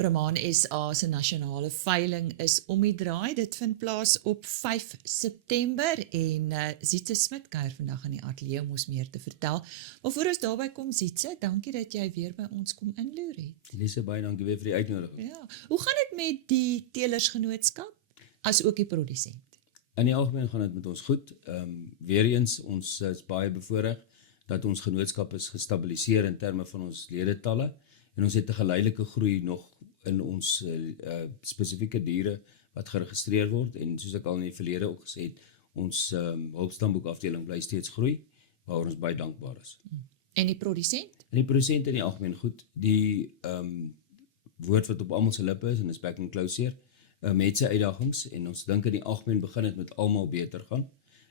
Brahman SA se nasionale veiling is om die draai. Dit vind plaas op 5 September en Zietse Smit kuier vandag in die ateljee om ons meer te vertel. Maar voor ons daarby kom, Zietse, dankie dat jy weer by ons kom inloer het. Lise, baie dankie weer vir die uitnodiging. Ja, hoe gaan dit met die teelersgenootskap as ook die produsent? In die algemeen gaan dit met ons goed. Weer eens, ons is baie bevoorreg dat ons genootskap is gestabiliseer in terme van ons ledetalle en ons het 'n geleidelike groei nog in ons spesifieke diere wat geregistreer word en soos ek al in die verlede ook gesê het, ons hulpstamboekafdeling bly steeds groei, waaroor ons baie dankbaar is. En die produsent? En die produsent in die algemeen goed, die woord wat op almal se lippe is en is back and closer, met sy uitdagings en ons dink in die algemeen begin het met almal beter gaan.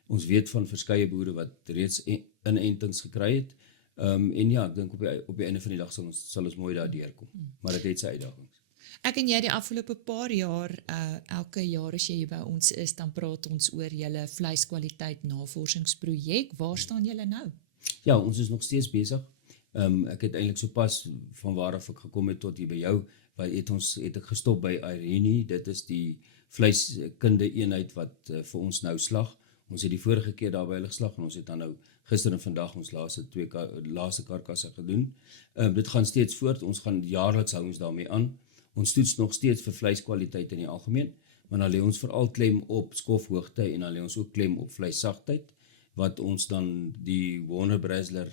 Ons weet van verskeie boere wat reeds inentings gekry het. En ja, ek dink op die einde van die dag sal ons mooi daardeur kom. Maar dit het sy uitdagings. Ek en jy die afgelope paar jaar, elke jaar as jy hier by ons is, dan praat ons oor julle vleiskwaliteit navorsingsprojek. Waar staan julle nou? Ja, ons is nog steeds besig. Ek het eintlik sopas van waar af ek gekom het tot hier by jou, het ek gestop by Irene. Dit is die vleiskunde eenheid wat vir ons nou slag. Ons het die vorige keer daar by hulle geslag en ons het dan nou gister en vandag ons laaste karkasse gedoen. Dit gaan steeds voort, ons gaan jaarliks hou ons daarmee aan. Ons toets nog steeds vir vleiskwaliteit in die algemeen, maar dan lê ons veral klem op skofhoogte en dan lê ons ook klem op vleissagtheid, wat ons dan die Warner Brasler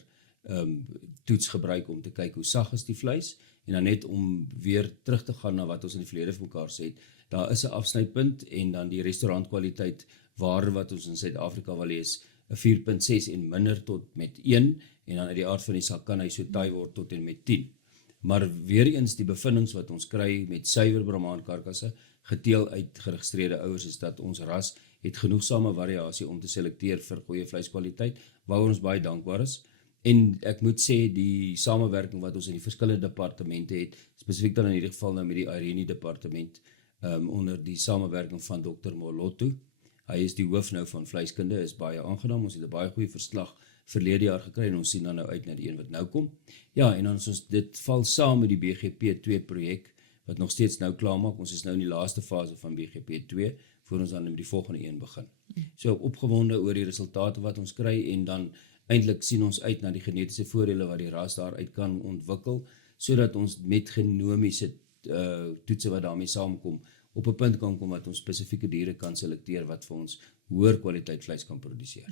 toets gebruik om te kyk hoe sag is die vleis, en dan net om weer terug te gaan na wat ons in die verlede vir mekaar sê het, daar is 'n afsnypunt en dan die restaurantkwaliteit waar wat ons in Suid-Afrika wil hê is 'n 4.6 en minder tot met 1 en dan uit die aard van die saak kan hy so taai word tot en met 10. Maar weer eens die bevindings wat ons kry met suiwer Brahman karkasse geteel uit geregistreerde ouers is dat ons ras het genoegsame variasie om te selekteer vir goeie vleiskwaliteit, waaroor ons baie dankbaar is. En ek moet sê die samewerking wat ons in die verskillende departemente het, spesifiek dan in hierdie geval nou met die Irene departement, onder die samewerking van Dr. Moloto. Hy is die hoof nou van vleiskunde, is baie aangenaam, ons het 'n baie goeie verslag verlede jaar gekry en ons sien dan nou uit na die een wat nou kom. Ja, en dan ons dit val saam met die BGP2 projek, wat nog steeds nou klaarmaak, ons is nou in die laaste fase van BGP2, voor ons dan met die volgende een begin. So opgewonde oor die resultate wat ons kry en dan eintlik sien ons uit na die genetiese voordele wat die ras daaruit kan ontwikkel, sodat ons met genomiese toetse wat daarmee saamkom, op 'n punt kan kom wat ons spesifieke diere kan selekteer wat vir ons hoër kwaliteit vleis kan produseer.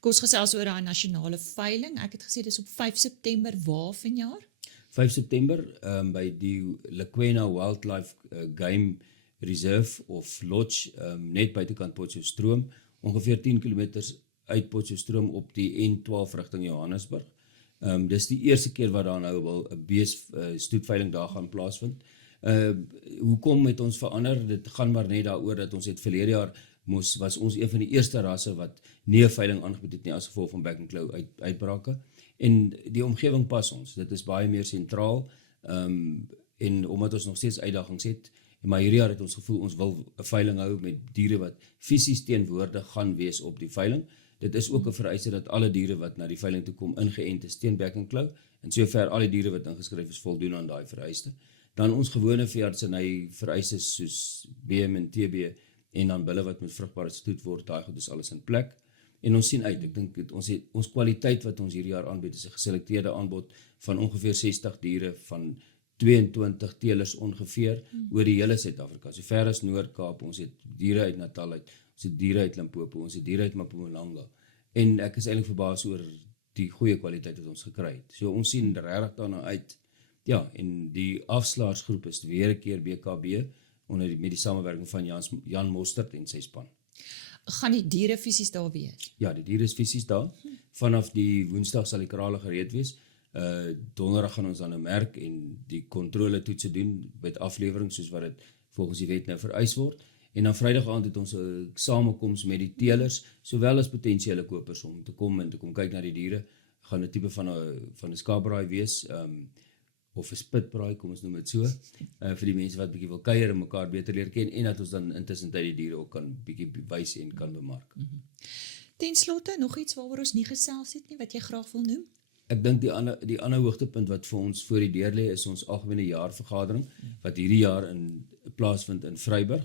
Kom ons gesels oor daai nasionale veiling. Ek het gesê dis op 5 September waar vanjaar? 5 September by die Lekwena Wildlife Game Reserve of Lodge, net buitekant Potchefstroom, ongeveer 10 km uit Potchefstroom op die N12 rigting Johannesburg. Dis die eerste keer wat daar nou wel 'n beesstoetveiling daar gaan plaasvind. Hoekom het ons verander? Dit gaan maar net daaroor dat ons het verlede jaar was ons een van die eerste rasse wat nie 'n veiling aangebied het nie as gevolg van back and claw uitbrake. En die omgewing pas ons. Dit is baie meer sentraal en omdat ons nog steeds uitdagings het, maar hierdie jaar het ons gevoel ons wil 'n veiling hou met diere wat fisies teenwoordig gaan wees op die veiling. Dit is ook 'n vereiste dat alle diere wat na die veiling toe kom ingeënt is teen back and claw en sover al die diere wat ingeskryf is voldoen aan daai vereiste. Dan ons gewone veeartseny vereistes soos BM en TB en dan bulle wat met vrugbaarheid gestoet word, daai goed is alles in plek. En ons sien uit, ek dink ons kwaliteit wat ons hierdie jaar aanbied is 'n geselekteerde aanbod van ongeveer 60 diere van 22 teelers ongeveer oor die hele Suid-Afrika. So ver as Noord-Kaap, ons het diere uit Natal uit, ons het diere uit Limpopo, ons het diere uit Mpumalanga. En ek is eintlik verbaas oor die goeie kwaliteit wat ons gekry het. So ons sien regtig daarna uit. Ja, en die afslaarsgroep is weer 'n keer BKB met die samewerking van Jan Mostert en sy span. Gaan die diere fisies daar wees? Ja, die diere is fisies daar. Vanaf die Woensdag sal die krale gereed wees. Donderdag gaan ons dan nou merk en die kontrole toetse doen met aflewering soos wat dit volgens die wet nou vereis word. En dan Vrydag aand het ons 'n samekoms met die teelers, sowel as potensiële kopers om te kom en te kom kyk na die diere. Gaan 'n tipe van 'n skaapbraai wees, of 'n spitbraai, kom ons noem dit so, vir die mense wat bietjie wil kuier en mekaar beter leer ken en dat ons dan intussen tyd die diere ook kan bietjie wys en kan bemark. Ten slotte nog iets waaroor ons nie gesels het nie wat jy graag wil noem? Ek dink die ander hoogtepunt wat vir ons voor die deur lê is ons algemene jaarvergadering wat hierdie jaar plaasvind in Vryburg.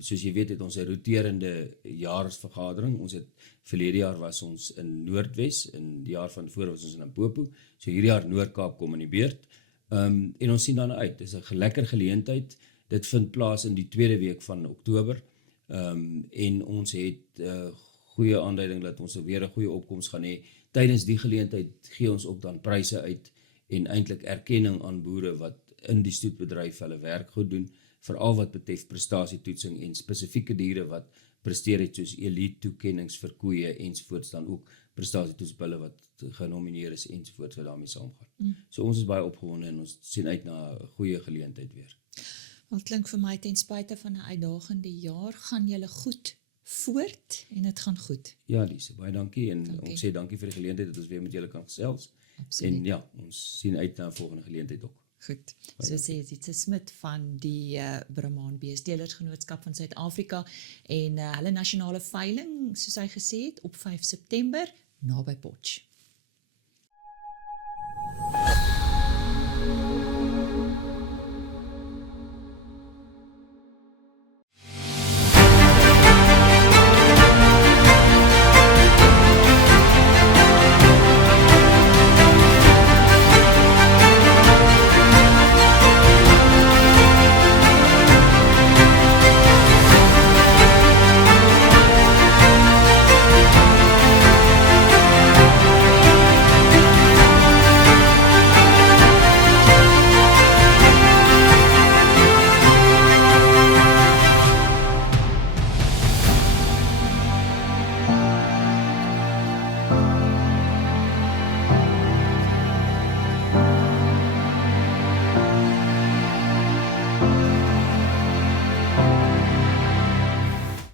Soos jy weet het ons 'n roterende jaarsvergadering. Ons het verlede jaar was ons in Noordwes, in die jaar van tevore was ons in Limpopo. So hierdie jaar Noord-Kaap kom in die beurt. En ons sien dan uit. Dis 'n lekker geleentheid. Dit vind plaas in die tweede week van Oktober. En ons het goeie aanduiding dat ons weer 'n goeie opkoms gaan hê. Tydens die geleentheid gee ons ook dan pryse uit en eintlik erkenning aan boere wat in die stoetbedryf hulle werk goed doen, veral wat betref prestasietoetsing en spesifieke diere wat presteer het soos elite toekennings vir koeie ensovoorts, dan ook prestasietoetsbulle wat genomineer is ensovoorts wat daarmee saamgaan. So ons is baie opgewonde en ons sien uit na 'n goeie geleentheid weer. Wat klink vir my ten spyte van 'n uitdagende jaar, gaan julle goed voort en dit gaan goed. Ja, Lise, baie dankie en ons sê dankie vir die geleentheid dat ons weer met julle kan gesels. Absoluut. En ja, ons sien uit na 'n volgende geleentheid ook. Goed. So sê Sietse Smit van die Brahman Beesteelersgenootskap van Suid-Afrika en hulle nasionale veiling, soos hy gesê het, op 5 September naby Potch.